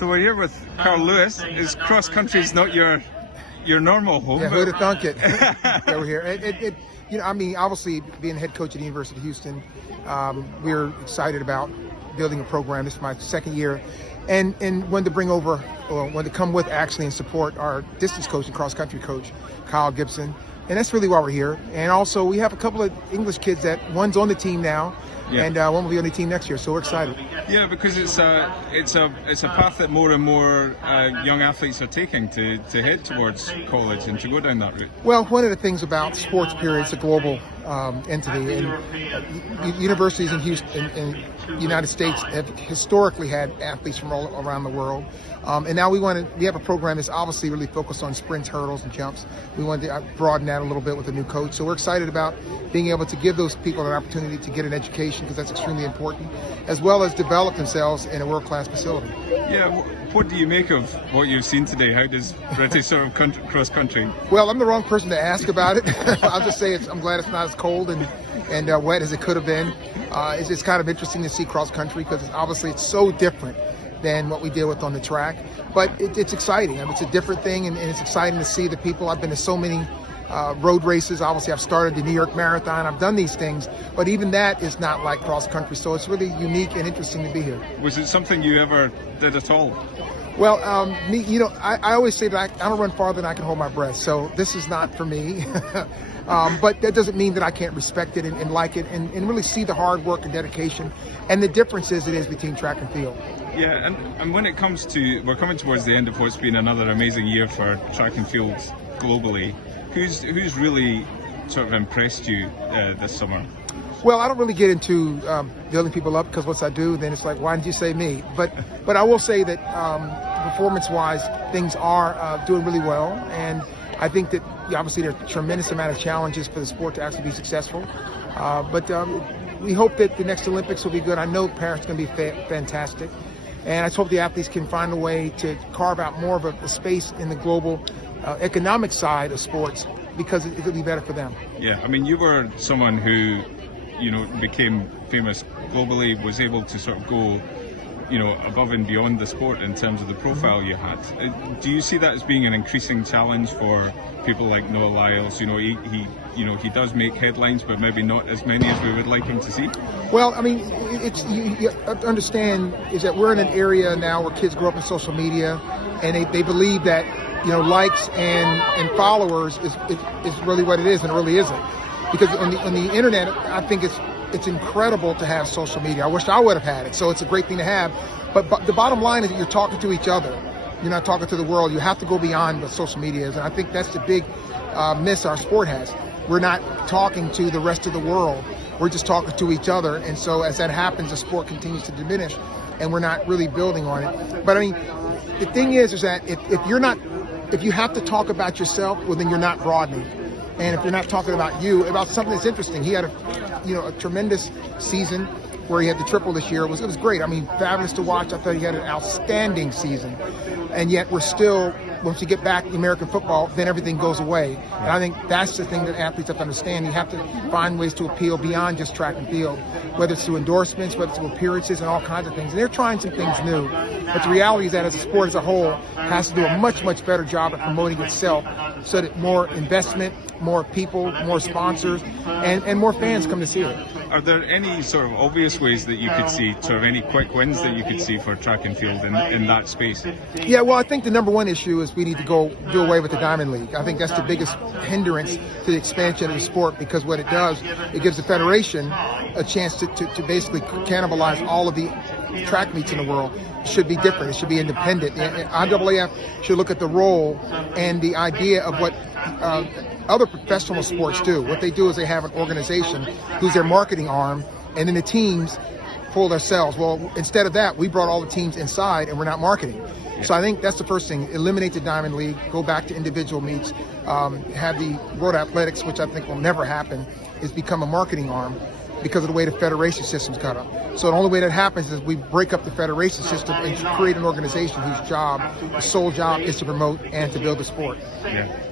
So we're here with Carl Lewis. Is cross country is not your normal home? Yeah, who'd have thunk it? Yeah, we're here. Obviously being head coach at the University of Houston, we're excited about building a program. This is my second year, and wanted to come with actually and support our distance coach and cross country coach, Kyle Gibson. And that's really why we're here. And also we have a couple of English kids that one's on the team now, and one will be on the team next year. So we're excited. Yeah, because it's a path that more and more young athletes are taking to head towards college and to go down that route. Well, one of the things about sports, period, it's a global entity, and universities in Houston, in the United States, have historically had athletes from all around the world. And now we have a program that's obviously really focused on sprints, hurdles, and jumps. We wanted to broaden that a little bit with a new coach. So we're excited about being able to give those people an opportunity to get an education, because that's extremely important, as well as develop themselves in a world-class facility. Yeah, what do you make of what you've seen today? How does British sort of cross country? Well, I'm the wrong person to ask about it. I'll just say I'm glad it's not as cold and wet as it could have been. It's just kind of interesting to see cross country, because obviously it's so different than what we deal with on the track. But it's exciting. I mean, it's a different thing, and it's exciting to see the people. I've been to so many road races. Obviously, I've started the New York Marathon. I've done these things, but even that is not like cross country. So it's really unique and interesting to be here. Was it something you ever did at all? Well, I always say that I don't run farther than I can hold my breath. So this is not for me. But that doesn't mean that I can't respect it and like it and really see the hard work and dedication and the differences it is between track and field. Yeah, and when it comes to, we're coming towards the end of what's been another amazing year for track and fields globally. Who's really sort of impressed you this summer? Well, I don't really get into building people up, because once I do, then it's like, why didn't you say me? But I will say that performance-wise, things are doing really well, and I think that obviously there are a tremendous amount of challenges for the sport to actually be successful. But we hope that the next Olympics will be good. I know Paris is going to be fantastic, and I just hope the athletes can find a way to carve out more of a space in the global economic side of sports, because it'll be better for them. Yeah, I mean, you were someone who, became famous globally, was able to sort of go, above and beyond the sport in terms of the profile you had. Do you see that as being an increasing challenge for people like Noah Lyles? He does make headlines, but maybe not as many as we would like him to see. Well, I mean, you have to understand is that we're in an area now where kids grow up in social media, and they believe that likes and followers is really what it is, and it really isn't. Because on the internet, I think it's incredible to have social media. I wish I would have had it, so it's a great thing to have. But the bottom line is that you're talking to each other. You're not talking to the world. You have to go beyond what social media is, and I think that's the big miss our sport has. We're not talking to the rest of the world. We're just talking to each other, and so as that happens, the sport continues to diminish, and we're not really building on it. But I mean, the thing is that if you have to talk about yourself, well, then you're not broadening. And if you're not talking about you, about something that's interesting, he had a tremendous season where he had the triple this year. It was great. I mean, fabulous to watch. I thought he had an outstanding season. And yet we're still, once you get back in American football, then everything goes away. And I think that's the thing that athletes have to understand. You have to find ways to appeal beyond just track and field, whether it's through endorsements, whether it's through appearances and all kinds of things. And they're trying some things new. But the reality is that as a sport as a whole has to do a much, much better job at promoting itself, so that more investment, more people, more sponsors, and more fans come to see it. Are there any sort of obvious ways that you could see, sort of any quick wins that you could see for track and field in that space? Yeah, well, I think the number one issue is we need to do away with the Diamond League. I think that's the biggest hindrance to the expansion of the sport, because what it does, it gives the federation a chance to basically cannibalize all of the track meets in the world. It should be different. It should be independent. IAAF should look at the role and the idea of what other professional sports do. What they do is they have an organization who's their marketing arm, and then the teams pull themselves. Well, instead of that, we brought all the teams inside, and we're not marketing. So I think that's the first thing. Eliminate the Diamond League, go back to individual meets, have the World Athletics, which I think will never happen, is become a marketing arm because of the way the federation system's cut up. So the only way that happens is we break up the federation system and create an organization whose sole job is to promote and to build the sport. Yeah.